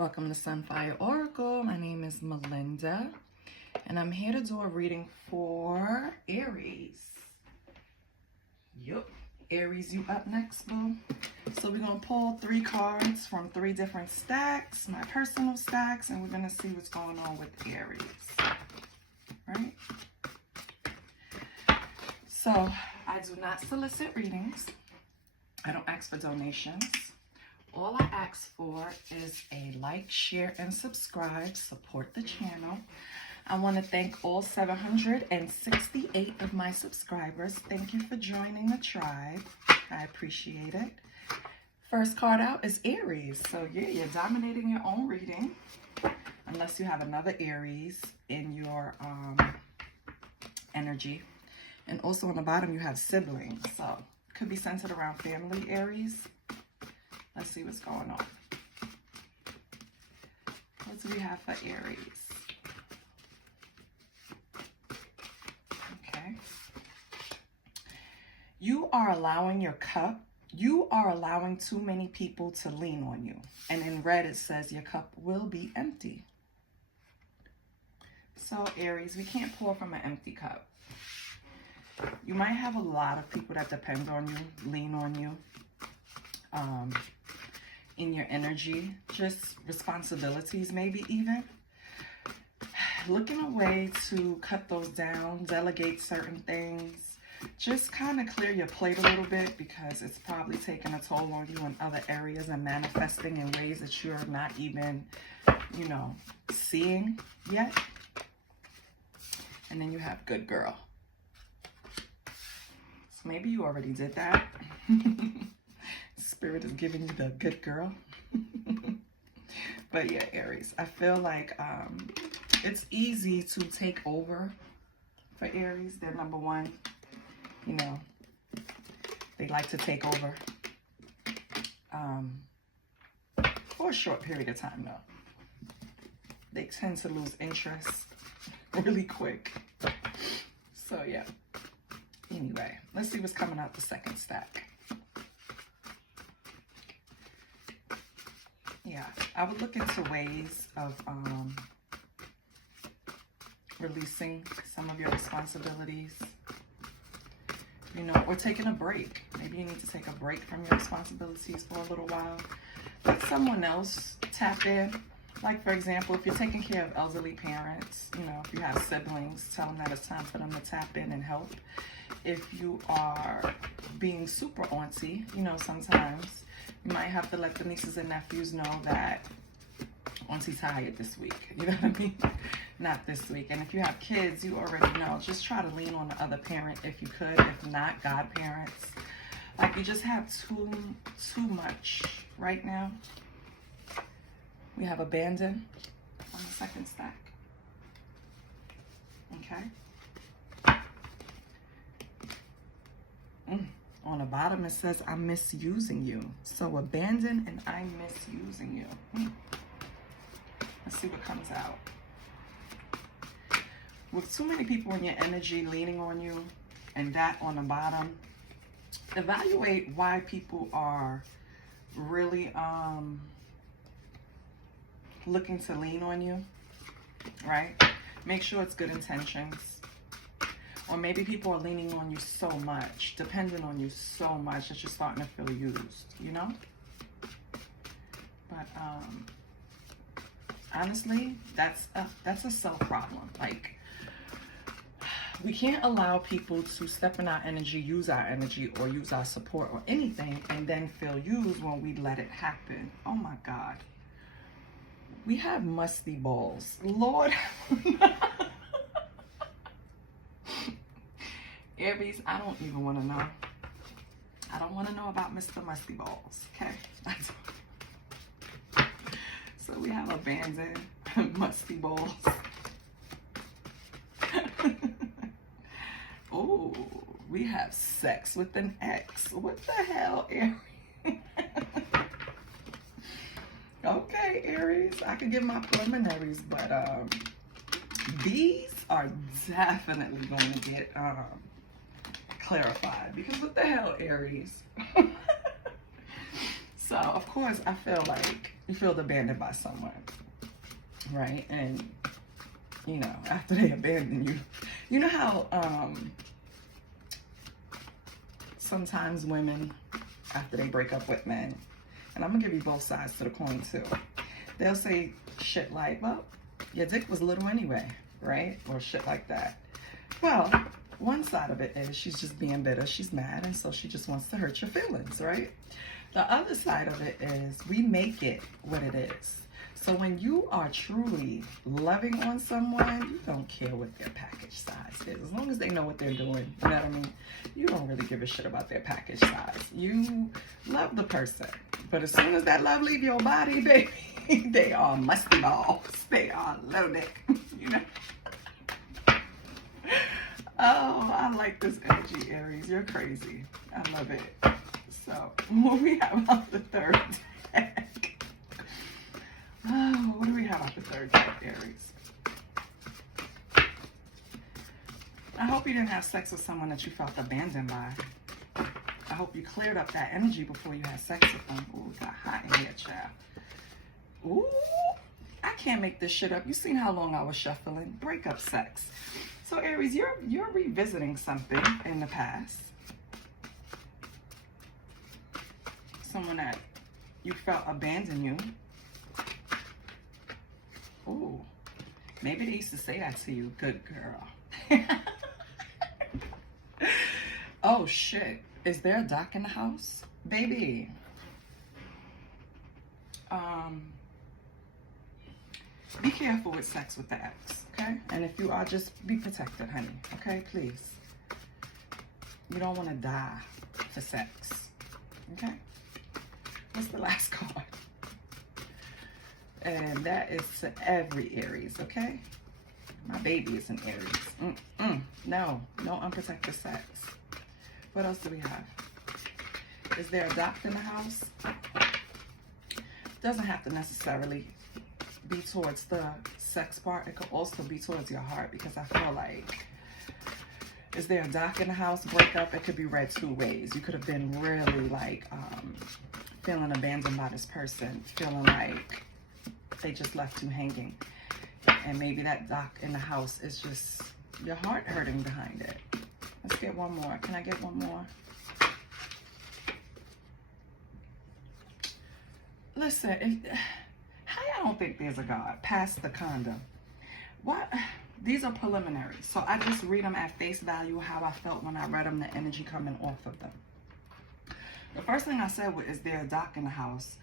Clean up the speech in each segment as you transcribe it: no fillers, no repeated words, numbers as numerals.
Welcome to Sunfire Oracle. My name is Melinda, and I'm here to do a reading for Aries. Yup, Aries, you up next, boo. So we're going to pull 3 cards from 3 different stacks, my personal stacks, and we're going to see what's going on with Aries. Right? So I do not solicit readings. I don't ask for donations. All I ask for is a like, share, and subscribe. Support the channel. I want to thank all 768 of my subscribers. Thank you for joining the tribe. I appreciate it. First card out is Aries. So yeah, you're dominating your own reading. Unless you have another Aries in your energy. And also on the bottom you have siblings. So could be centered around family, Aries. Let's see what's going on. What do we have for Aries? Okay. You are allowing too many people to lean on you. And in red it says your cup will be empty. So Aries, we can't pour from an empty cup. You might have a lot of people that depend on you, lean on you. In your energy, just responsibilities, maybe even. Looking a way to cut those down, delegate certain things, just kind of clear your plate a little bit because it's probably taking a toll on you in other areas and manifesting in ways that you're not even, seeing yet. And then you have good girl. So maybe you already did that. Spirit is giving you the good girl. But yeah, Aries, I feel like it's easy to take over for Aries. They're number one. They like to take over for a short period of time though. They tend to lose interest really quick. So yeah. Anyway, let's see what's coming out the second stack. Yeah, I would look into ways of releasing some of your responsibilities, or taking a break. Maybe you need to take a break from your responsibilities for a little while. Let someone else tap in. Like, for example, if you're taking care of elderly parents, if you have siblings, tell them that it's time for them to tap in and help. If you are being super auntie, sometimes you might have to let the nieces and nephews know that auntie's tired this week. You know what I mean? Not this week. And if you have kids, you already know. Just try to lean on the other parent if you could. If not, godparents. Like, you just have too much right now. We have abandon on the second stack. Okay. On the bottom it says, I'm misusing you. So abandon and I'm misusing you. Let's see what comes out. With too many people in your energy leaning on you and that on the bottom, evaluate why people are really looking to lean on you, right? Make sure it's good intentions. Or maybe people are leaning on you so much, depending on you so much that you're starting to feel used, But honestly, that's a self problem. Like, we can't allow people to step in our energy, use our energy, or use our support or anything, and then feel used when we let it happen. Oh my God. We have musty balls. Lord. Aries, I don't even want to know. I don't want to know about Mr. Musty Balls, okay? So we have abandoned musty balls. Oh, we have sex with an ex. What the hell, Aries? Okay, Aries, I can give my preliminaries, but these are definitely going to get clarified, because what the hell, Aries? So, of course, I feel like you feel abandoned by someone, right? And, you know, after they abandon you, you know how sometimes women, after they break up with men, and I'm going to give you both sides to the coin too, they'll say shit like, well, your dick was little anyway, right? Or shit like that. Well, one side of it is she's just being bitter, she's mad, and so she just wants to hurt your feelings, right? The other side of it is we make it what it is. So when you are truly loving on someone, you don't care what their package size is. As long as they know what they're doing, you know what I mean? You don't really give a shit about their package size. You love the person. But as soon as that love leave your body, baby, they are musty balls. They are loaded, you know? Oh, I like this energy, Aries. You're crazy. I love it. So, what we have on the third deck? Oh, what do we have on the third deck, Aries? I hope you didn't have sex with someone that you felt abandoned by. I hope you cleared up that energy before you had sex with them. Ooh, it got hot in here, child. Ooh, I can't make this shit up. You seen how long I was shuffling? Breakup sex. So, Aries, you're revisiting something in the past. Someone that you felt abandoned you. Ooh, maybe they used to say that to you. Good girl. Oh, shit. Is there a doc in the house? Baby. Be careful with sex with the ex, okay? And if you are, just be protected, honey, okay? Please. You don't want to die for sex, okay? What's the last card? And that is to every Aries, okay? My baby is an Aries. No unprotected sex. What else do we have? Is there a doc in the house? Doesn't have to necessarily be towards the sex part. It could also be towards your heart, because I feel like, is there a doc in the house? Breakup, it could be read two ways. You could have been really like feeling abandoned by this person, feeling like they just left you hanging, and maybe that doc in the house is just your heart hurting behind it. Let's get one more. Can I get one more? Listen, how y'all don't think there's a God past the condom? What? These are preliminaries, so I just read them at face value, how I felt when I read them, the energy coming off of them. The first thing I said was, is there a doc in the house?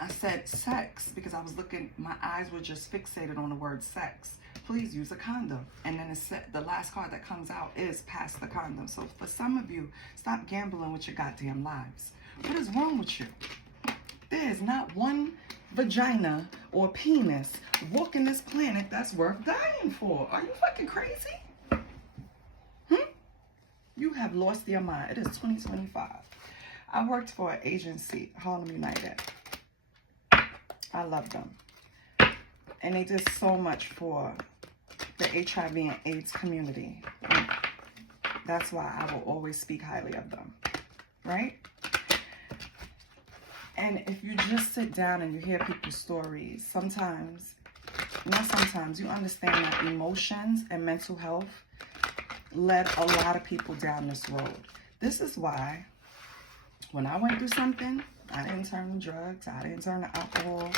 I said sex, because I was looking, my eyes were just fixated on the word sex. Please use a condom. And then it said, the last card that comes out is past the condom. So for some of you, stop gambling with your goddamn lives. What is wrong with you? There is not one vagina or penis walking this planet that's worth dying for. Are you fucking crazy? You have lost your mind. It is 2025. I worked for an agency, Harlem United. I love them. And they did so much for the HIV and AIDS community. And that's why I will always speak highly of them, right? And if you just sit down and you hear people's stories, sometimes, not sometimes, you understand that emotions and mental health led a lot of people down this road. This is why when I went through something, I didn't turn to drugs, I didn't turn to alcohol,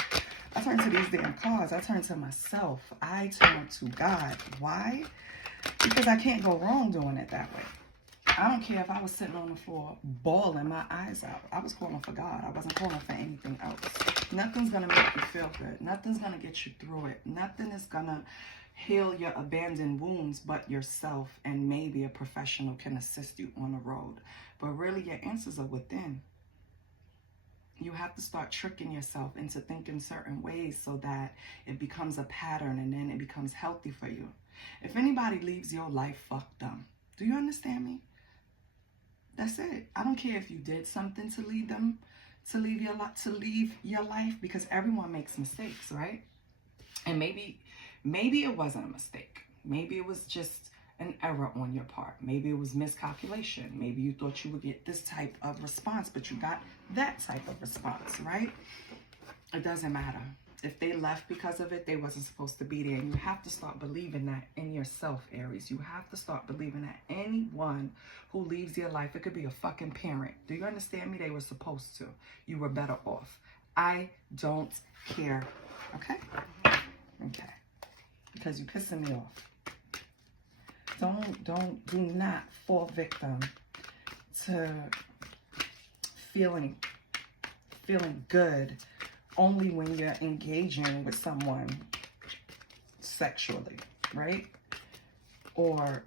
I turned to these damn cards, I turned to myself, I turned to God. Why? Because I can't go wrong doing it that way. I don't care if I was sitting on the floor bawling my eyes out. I was calling for God. I wasn't calling for anything else. Nothing's going to make you feel good. Nothing's going to get you through it. Nothing is going to heal your abandoned wounds but yourself, and maybe a professional can assist you on the road. But really, your answers are within. You have to start tricking yourself into thinking certain ways so that it becomes a pattern, and then it becomes healthy for you. If anybody leaves your life, fuck them. Do you understand me? That's it. I don't care if you did something to lead them, to leave your life, because everyone makes mistakes, right? And maybe it wasn't a mistake. Maybe it was just an error on your part. Maybe it was miscalculation. Maybe you thought you would get this type of response, but you got that type of response, right? It doesn't matter. If they left because of it, they wasn't supposed to be there. And you have to start believing that in yourself, Aries. You have to start believing that anyone who leaves your life, it could be a fucking parent. Do you understand me? They were supposed to. You were better off. I don't care. Okay? Okay. Because you're pissing me off. Do not fall victim to feeling good only when you're engaging with someone sexually, right? Or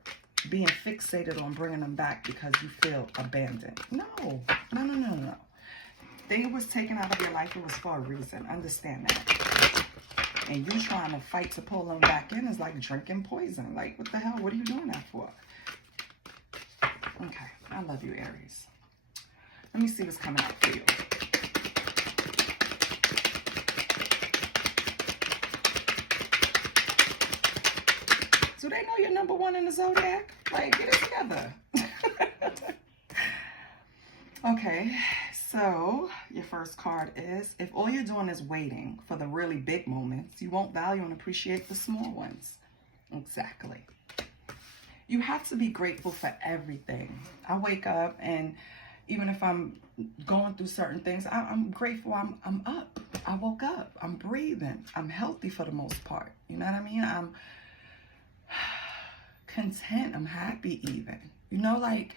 being fixated on bringing them back because you feel abandoned. No. They was taken out of your life, it was for a reason. Understand that. And you trying to fight to pull them back in is like drinking poison. Like, what the hell? What are you doing that for? Okay. I love you, Aries. Let me see what's coming up for you. Do they know you're number one in the zodiac? Like, get it together. Okay, so your first card is, if all you're doing is waiting for the really big moments, you won't value and appreciate the small ones. Exactly. You have to be grateful for everything. I wake up, and even if I'm going through certain things, I'm grateful I'm up. I woke up. I'm breathing. I'm healthy for the most part. You know what I mean? I'm content. I'm happy even. You know, like,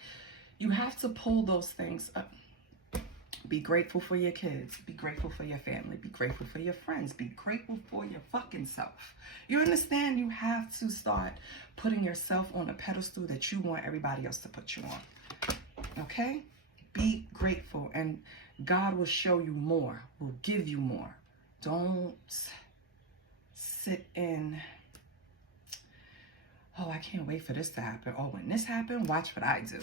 you have to pull those things up. Be grateful for your kids. Be grateful for your family. Be grateful for your friends. Be grateful for your fucking self. You understand? You have to start putting yourself on a pedestal that you want everybody else to put you on. Okay? Be grateful, and God will show you more, will give you more. Don't sit in, oh, I can't wait for this to happen. Oh, when this happened, watch what I do.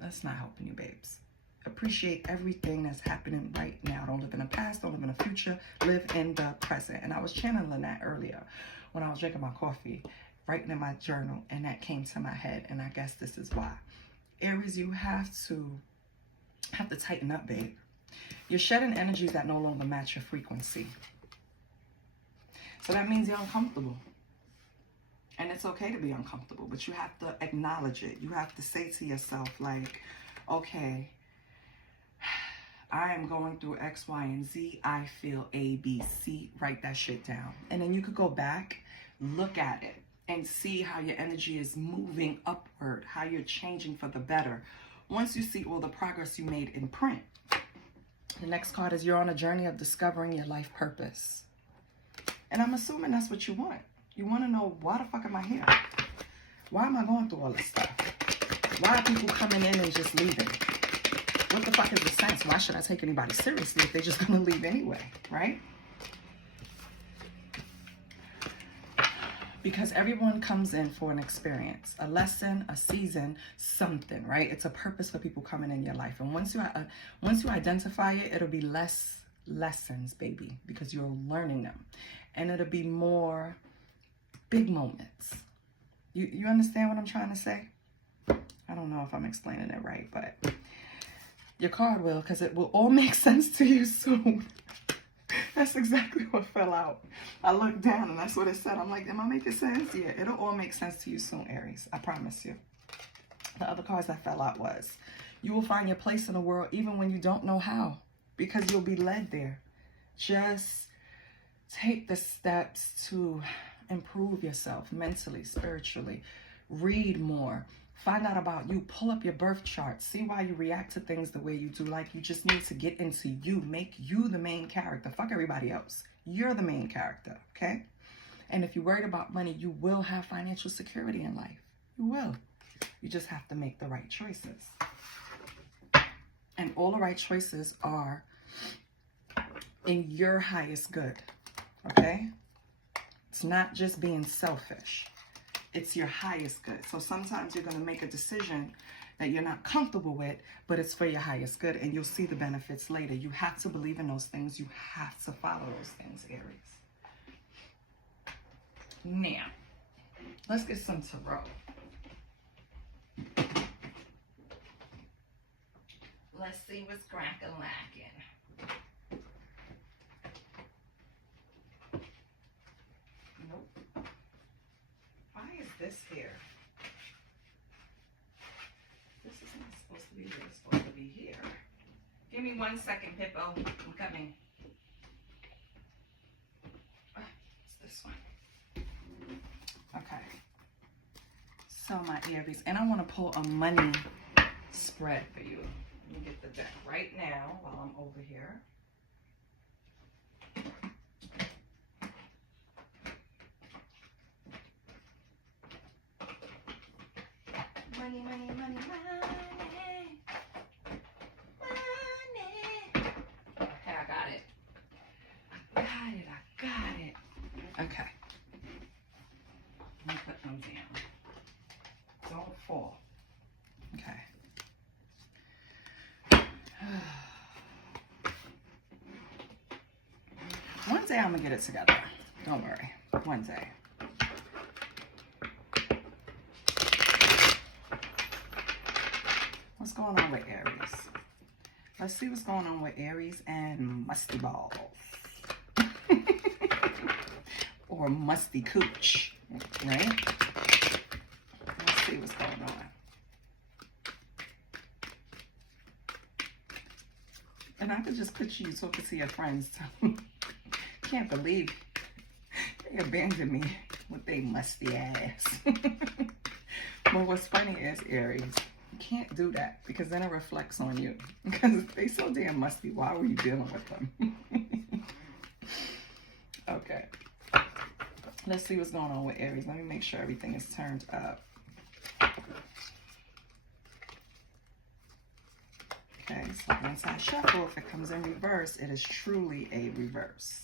That's not helping you, babes. Appreciate everything that's happening right now. Don't live in the past, don't live in the future, live in the present. And I was channeling that earlier when I was drinking my coffee, writing in my journal, and that came to my head, and I guess this is why. Aries, you have to tighten up, babe. You're shedding energies that no longer match your frequency. So that means you're uncomfortable. And it's okay to be uncomfortable, but you have to acknowledge it. You have to say to yourself, like, okay, I am going through X, Y, and Z. I feel A, B, C. Write that shit down. And then you could go back, look at it, and see how your energy is moving upward, how you're changing for the better. Once you see all the progress you made in print, the next card is you're on a journey of discovering your life purpose. And I'm assuming that's what you want. You want to know, why the fuck am I here? Why am I going through all this stuff? Why are people coming in and just leaving? What the fuck is the sense? Why should I take anybody seriously if they're just going to leave anyway, right? Because everyone comes in for an experience, a lesson, a season, something, right? It's a purpose for people coming in your life. And once you identify it, it'll be less lessons, baby, because you're learning them. And it'll be more big moments. You understand what I'm trying to say? I don't know if I'm explaining it right, but your card will, because it will all make sense to you soon. That's exactly what fell out. I looked down and that's what it said. I'm like, am I making sense? Yeah, it'll all make sense to you soon, Aries. I promise you. The other cards that fell out was, you will find your place in the world even when you don't know how, because you'll be led there. Just take the steps to improve yourself mentally, spiritually. Read more. Find out about you. Pull up your birth chart. See why you react to things the way you do. Like, you just need to get into you. Make you the main character. Fuck everybody else. You're the main character, okay? And if you're worried about money, you will have financial security in life. You will. You just have to make the right choices. And all the right choices are in your highest good, okay? It's not just being selfish. It's your highest good. So sometimes you're going to make a decision that you're not comfortable with, but it's for your highest good, and you'll see the benefits later. You have to believe in those things. You have to follow those things, Aries. Now, Let's get some tarot. Let's see what's crack-a-lacking. Nope. Why is this here? This is not supposed to be here. It's supposed to be here. Give me 1 second, Hippo. I'm coming. It's this one. Okay. So my Aries, and I want to pull a money spread for you. Let me get the deck right now while I'm over here. Money, money, money, money. Money. Okay, I got it. I got it. Okay. Let me put them down. Don't fall. Okay. One day I'm gonna get it together. Don't worry. One day. What's going on with Aries? Let's see what's going on with Aries and musty balls. Or musty cooch, right? Let's see what's going on. And I could just picture you talking to your friends. Can't believe they abandoned me with their musty ass. But what's funny is, Aries, you can't do that because then it reflects on you. Because if they so damn musty, why were you dealing with them? Okay. Let's see what's going on with Aries. Let me make sure everything is turned up. Okay, so once I shuffle, if it comes in reverse, it is truly a reverse.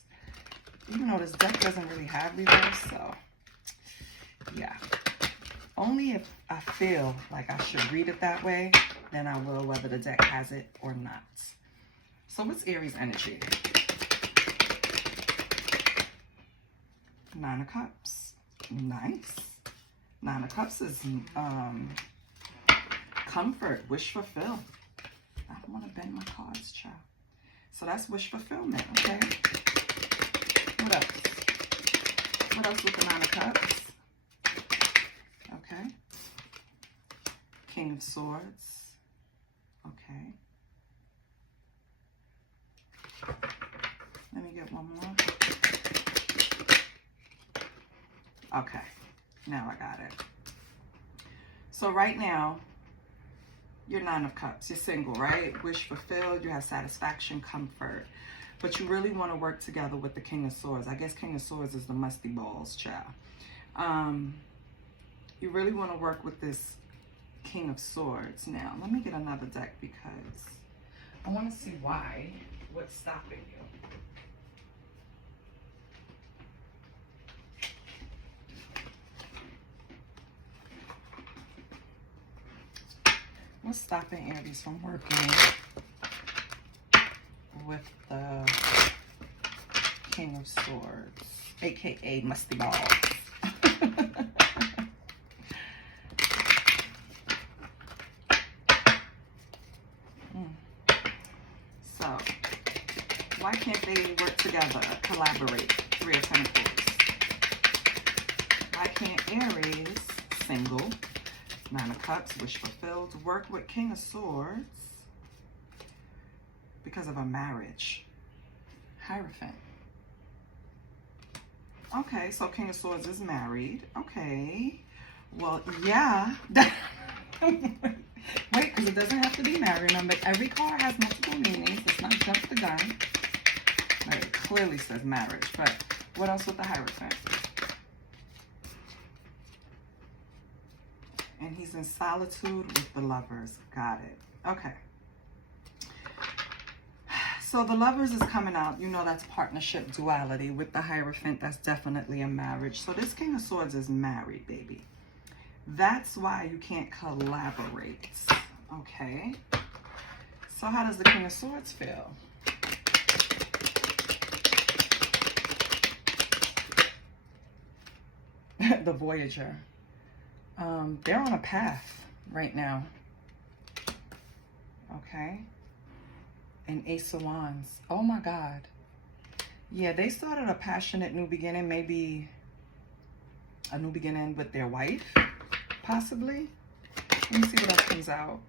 Even though this deck doesn't really have reverse, so yeah. Only if I feel like I should read it that way, then I will, whether the deck has it or not. So what's Aries energy? 9 of Cups. Nice. 9 of Cups is comfort, wish fulfill. I don't want to bend my cards, child. So that's wish fulfillment, okay? What else? What else with the 9 of Cups? Okay. King of Swords. Okay. Let me get one more. Okay. Now I got it. So right now, you're 9 of Cups. You're single, right? Wish fulfilled. You have satisfaction, comfort. But you really want to work together with the King of Swords. I guess King of Swords is the musty balls, child. You really want to work with this King of Swords. Now, let me get another deck because I want to see why. What's stopping you? What's stopping Aries from working with the King of Swords, aka musty balls? So, why can't they work together, collaborate? 3 of Pentacles. Why can't Aries, single, 9 of Cups, wish fulfilled, work with King of Swords because of a marriage? Hierophant. Okay, so King of Swords is married. Okay. Well, yeah. Wait, because it doesn't have to be married. Remember, every card has multiple meanings. It's not just the gun. But it clearly says marriage. But what else with the Hierophant? And he's in solitude with the Lovers. Got it. Okay. So the Lovers is coming out. You know that's partnership duality. With the Hierophant, that's definitely a marriage. So this King of Swords is married, baby. That's why you can't collaborate. Okay. So how does the King of Swords feel? represent the Voyager. They're on a path right now. Okay. And Ace of Wands. Oh my God. Yeah, they started a passionate new beginning, maybe a new beginning with their wife, possibly. Let me see what else comes out.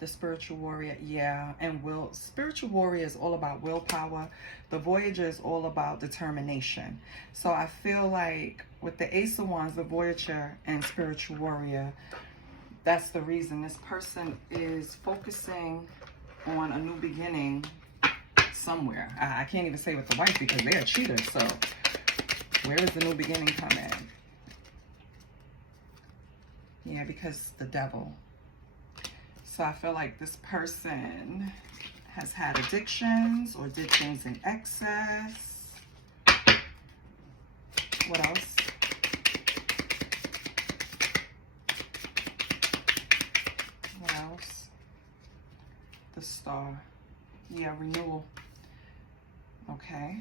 The spiritual warrior, yeah, and spiritual warrior is all about willpower. The Voyager is all about determination. So I feel like with the Ace of Wands, the Voyager and spiritual warrior, that's the reason this person is focusing on a new beginning somewhere. I can't even say with the wife because they're cheaters. So where does the new beginning come in? Yeah, because the devil. So I feel like this person has had addictions or did things in excess. What else? What else? The Star. Yeah, renewal. Okay.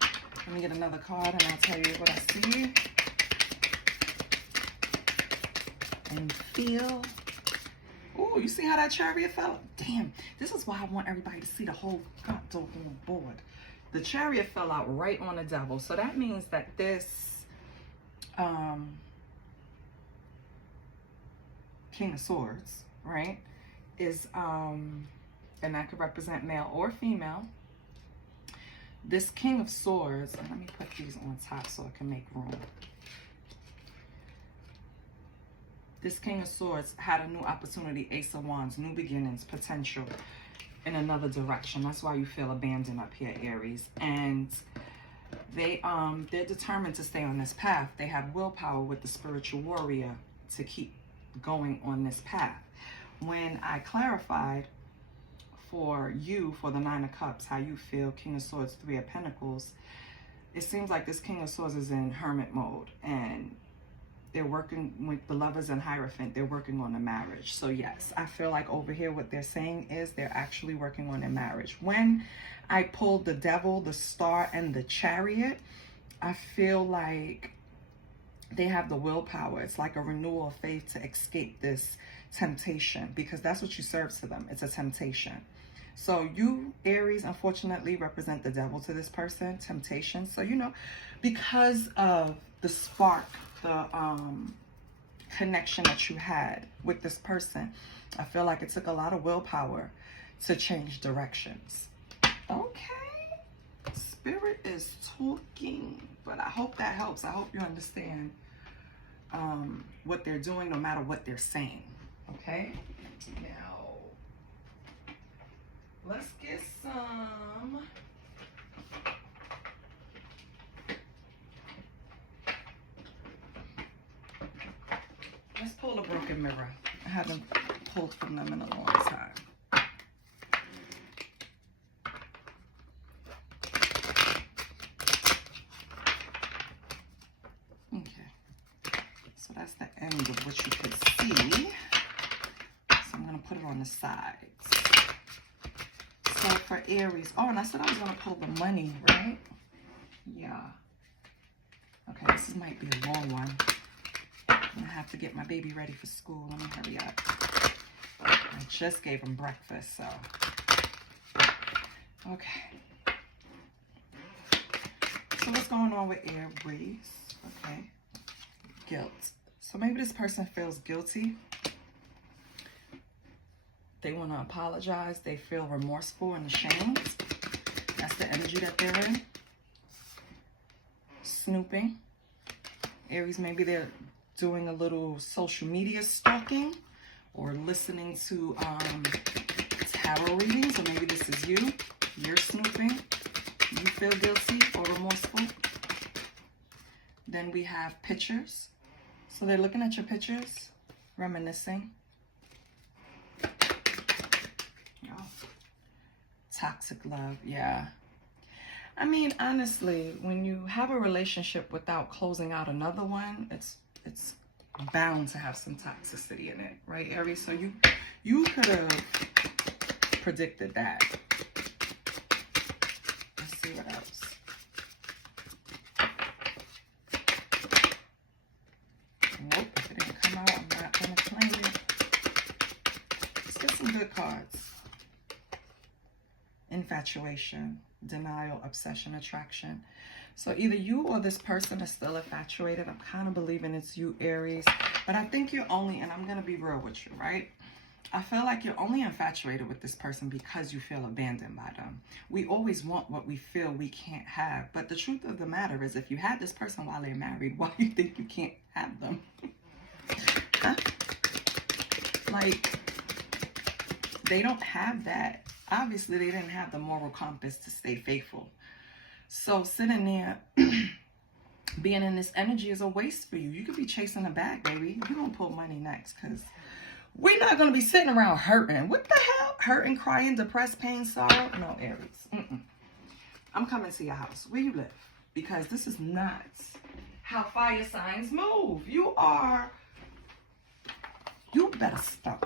Let me get another card and I'll tell you what I see. And feel. Oh, you see how that Chariot fell? Damn, this is why I want everybody to see the whole goddamn board. The Chariot fell out right on the devil. So that means that this King of Swords, right, is, and that could represent male or female. This King of Swords, and let me put these on top so I can make room. This King of Swords had a new opportunity, Ace of Wands, new beginnings, potential in another direction. That's why you feel abandoned up here, Aries. And they're determined to stay on this path. They have willpower with the spiritual warrior to keep going on this path. When I clarified for you, for the Nine of Cups, how you feel, King of Swords, Three of Pentacles, it seems like this King of Swords is in hermit mode, and they're working with the Lovers and Hierophant. They're working on a marriage. So yes, I feel like over here what they're saying is they're actually working on a marriage. When I pulled the Devil, the Star, and the Chariot, I feel like they have the willpower. It's like a renewal of faith to escape this temptation, because that's what you serve to them. It's a temptation. So you, Aries, unfortunately represent the devil to this person, temptation. So, you know, because of the spark, the connection that you had with this person, I feel like it took a lot of willpower to change directions. Okay, Spirit is talking, but I hope that helps. I hope you understand what they're doing, no matter what they're saying. Okay, now let's get some. Let's pull a broken mirror. I haven't pulled from them in a long time. Okay. So that's the end of what you could see. So I'm going to put it on the sides. So for Aries. Oh, and I said I was going to pull the money, right? Yeah. Okay, this might be a long one. I'm gonna have to get my baby ready for school. Let me hurry up. I just gave him breakfast, so. Okay. So what's going on with Aries? Okay. Guilt. So maybe this person feels guilty. They want to apologize. They feel remorseful and ashamed. That's the energy that they're in. Snooping. Aries, maybe they're doing a little social media stalking or listening to tarot readings, or maybe this is you. You're snooping. You feel guilty or remorseful. Then we have pictures. So they're looking at your pictures, reminiscing. Oh. Toxic love, yeah. I mean, honestly, when you have a relationship without closing out another one, it's bound to have some toxicity in it, right, Aries? So you could have predicted that. Let's see what else. infatuation, denial, obsession, attraction. So either you or this person is still infatuated. I'm kind of believing it's you, Aries. But I think you're only, and I'm going to be real with you, right? I feel like you're only infatuated with this person because you feel abandoned by them. We always want what we feel we can't have. But the truth of the matter is, if you had this person while they're married, why do you think you can't have them? Huh? Like, they don't have that. Obviously, they didn't have the moral compass to stay faithful. So sitting there, being in this energy is a waste for you. You could be chasing a bag, baby. You're going to pull money next, because we're not going to be sitting around hurting. What the hell? Hurting, crying, depressed, pain, sorrow? No, Aries. I'm coming to your house. Where you live? Because this is not how fire signs move. You better stop.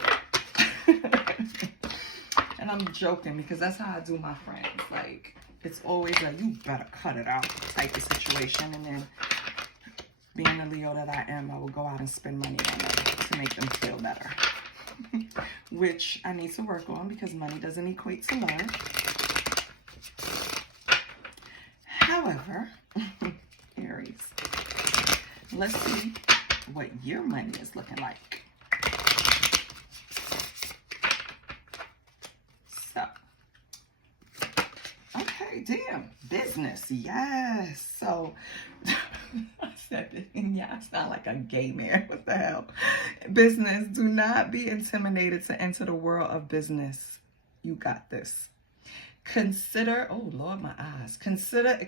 And I'm joking, because that's how I do my friends. Like, it's always like, you better cut it out type of situation. And then, being the Leo that I am, I will go out and spend money on them to make them feel better. Which I need to work on, because money doesn't equate to love. However, Aries, let's see what your money is looking like. So, okay, damn, business, yes. So, I said it, and yeah, I sound like a gay man. What the hell? Business, do not be intimidated to enter the world of business. You got this. Consider, oh Lord, my eyes. Consider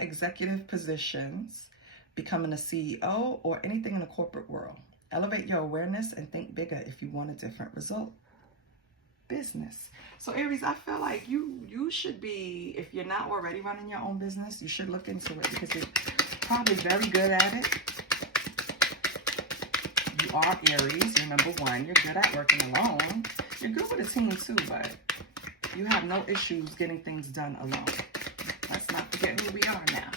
executive positions, becoming a CEO, or anything in the corporate world. Elevate your awareness and think bigger if you want a different result. Business. So Aries, I feel like you should be, if you're not already running your own business, you should look into it, because you're probably very good at it. You are Aries. You're number one. You're good at working alone. You're good with a team too, but you have no issues getting things done alone. Let's not forget who we are now.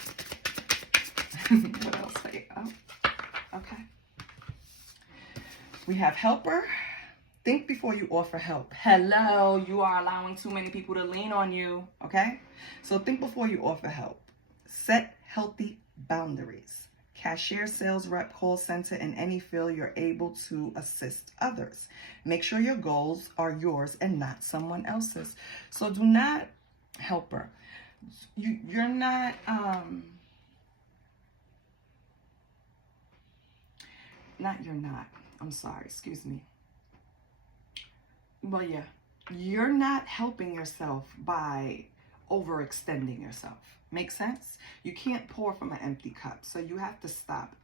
What else? Oh, okay. We have helper. Think before you offer help. Hello, you are allowing too many people to lean on you, okay? So think before you offer help. Set healthy boundaries. Cashier, sales rep, call center, in any field you're able to assist others. Make sure your goals are yours and not someone else's. So do not, helper, you're not, I'm sorry, excuse me. Well, yeah, you're not helping yourself by overextending yourself. Make sense? You can't pour from an empty cup. So you have to stop.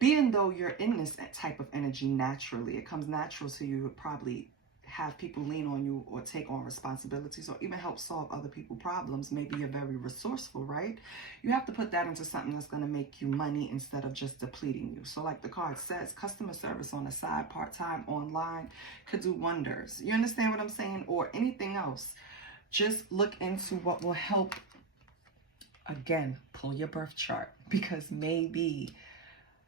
Being though you're in this type of energy naturally, it comes natural to you to probably have people lean on you or take on responsibilities or even help solve other people's problems. Maybe you're very resourceful, right? You have to put that into something that's going to make you money instead of just depleting you. So like the card says, customer service on the side, part-time, online, could do wonders. You understand what I'm saying? Or anything else. Just look into what will help. Again, pull your birth chart, because maybe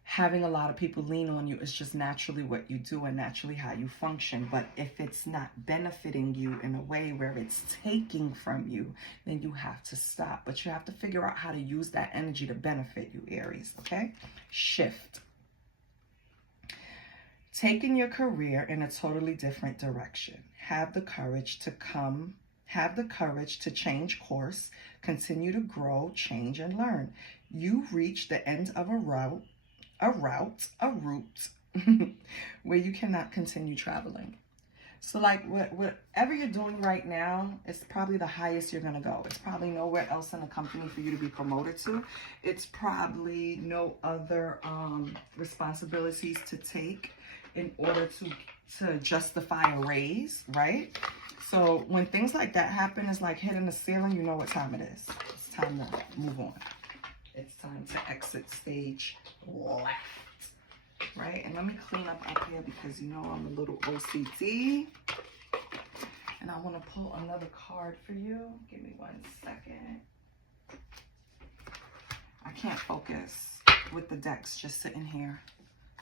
having a lot of people lean on you is just naturally what you do and naturally how you function. But if it's not benefiting you in a way where it's taking from you, then you have to stop. But you have to figure out how to use that energy to benefit you, Aries, okay? Shift. Taking your career in a totally different direction. Have the courage to change course, continue to grow, change, and learn. You reach the end of a route where you cannot continue traveling. So like whatever you're doing right now, it's probably the highest you're gonna go. It's probably nowhere else in the company for you to be promoted to. It's probably no other responsibilities to take in order to justify a raise, right? So when things like that happen, it's like hitting the ceiling. You know what time it is. It's time to move on. It's time to exit stage left, right? And let me clean up here, because you know I'm a little OCD. And I want to pull another card for you. Give me 1 second. I can't focus with the decks just sitting here.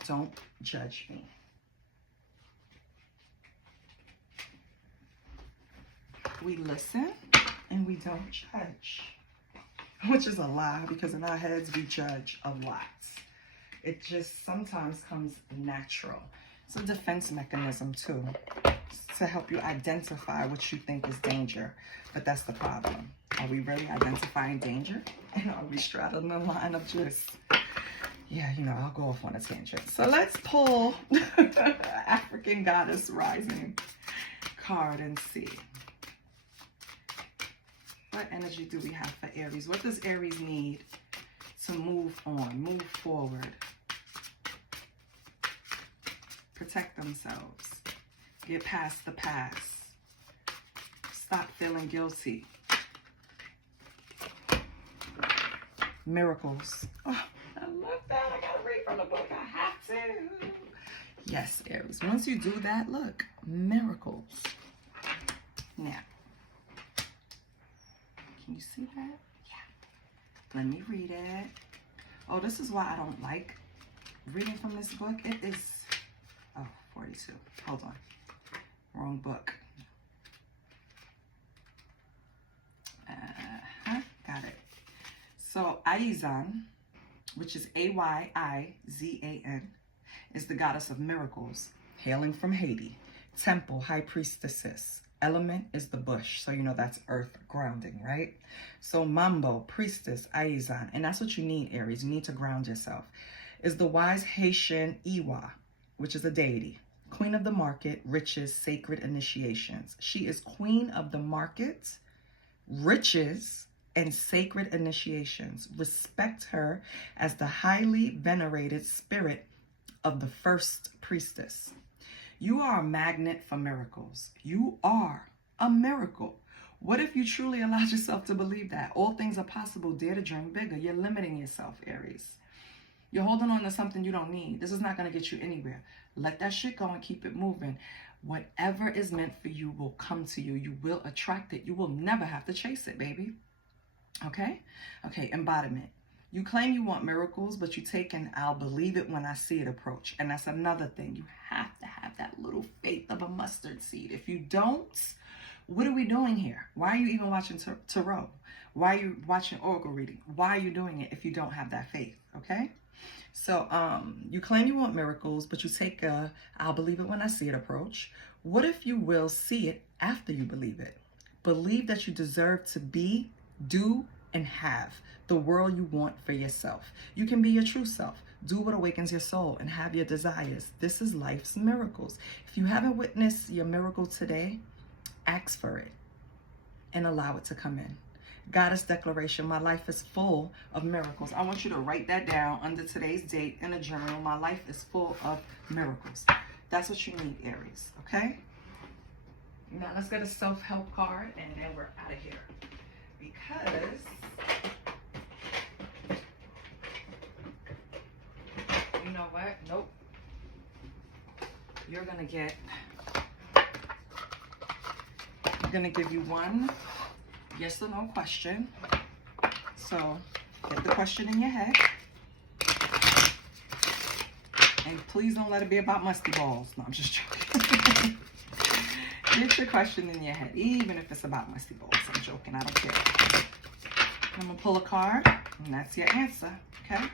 Don't judge me. we listen, and we don't judge. Which is a lie, because in our heads we judge a lot. It just sometimes comes natural. It's a defense mechanism too, to help you identify what you think is danger. But that's the problem. Are we really identifying danger? And are we straddling the line of just, yeah, you know, I'll go off on a tangent. So let's pull African Goddess Rising card and see. What energy do we have for Aries? What does Aries need to move on, move forward, protect themselves, get past the past, stop feeling guilty? Miracles. Oh, I love that. I gotta read from the book. I have to. Yes, Aries. Once you do that, look, miracles. Now, can you see that? Yeah. Let me read it. Oh, this is why I don't like reading from this book. It is, 42. Hold on. Wrong book. Got it. So Aizan, which is Ayizan, is the goddess of miracles, hailing from Haiti. Temple, high priestesses. Element is the bush, so you know that's earth grounding, right? So Mambo, priestess, Aizan, and that's what you need, Aries. You need to ground yourself. Is the wise Haitian Iwa, which is a deity. Queen of the market, riches, sacred initiations. She is queen of the market, riches, and sacred initiations. Respect her as the highly venerated spirit of the first priestess. You are a magnet for miracles. You are a miracle. What if you truly allowed yourself to believe that? All things are possible. Dare to dream bigger. You're limiting yourself, Aries. You're holding on to something you don't need. This is not going to get you anywhere. Let that shit go and keep it moving. Whatever is meant for you will come to you. You will attract it. You will never have to chase it, baby. Okay? Okay, embodiment. You claim you want miracles, but you take an I'll believe it when I see it approach. And that's another thing. You have to have that little faith of a mustard seed. If you don't, what are we doing here? Why are you even watching tarot? Why are you watching oracle reading? Why are you doing it if you don't have that faith? Okay? So you claim you want miracles, but you take a I'll believe it when I see it approach. What if you will see it after you believe it? Believe that you deserve to be, do, and have the world you want for yourself. You can be your true self. Do what awakens your soul and have your desires. This is life's miracles. If you haven't witnessed your miracle today, ask for it and allow it to come in. Goddess declaration, my life is full of miracles. I want you to write that down under today's date in a journal. My life is full of miracles. That's what you need, Aries, okay? Now let's get a self-help card and then we're out of here. Because you know what? Nope. I'm gonna give you one yes or no question. So get the question in your head. And please don't let it be about musty balls. No, I'm just joking. Get your question in your head, even if it's about musty balls. I'm joking, I don't care. I'm gonna pull a card, and that's your answer, okay?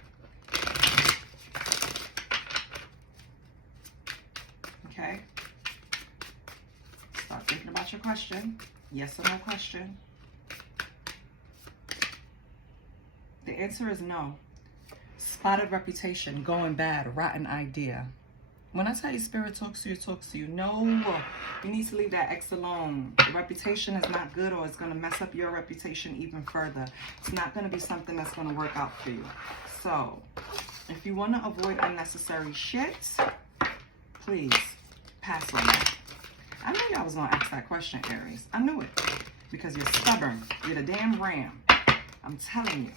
Okay. Start thinking about your question. Yes or no question. The answer is no. Spotted reputation, going bad, rotten idea. When I tell you spirit talks to you, it talks to you. No, you need to leave that ex alone. The reputation is not good, or it's going to mess up your reputation even further. It's not going to be something that's going to work out for you. So, if you want to avoid unnecessary shit, please pass on that. I knew y'all was going to ask that question, Aries. I knew it. Because you're stubborn. You're the damn ram. I'm telling you.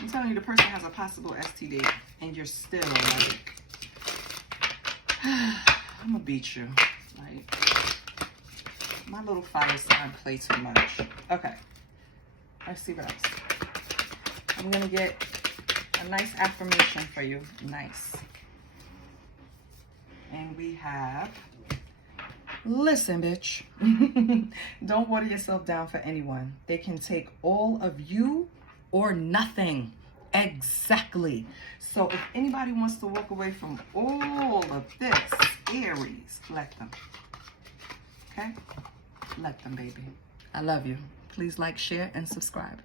I'm telling you, the person has a possible STD, and you're still like, I'm gonna beat you. Like, my little fire sign play too much. Okay, let's see what else. I'm gonna get a nice affirmation for you. Nice. And we have Listen, bitch. Don't water yourself down for anyone. They can take all of you or nothing. Exactly. So if anybody wants to walk away from all of this, Aries, let them. Okay? Let them, baby. I love you. Please like, share, and subscribe.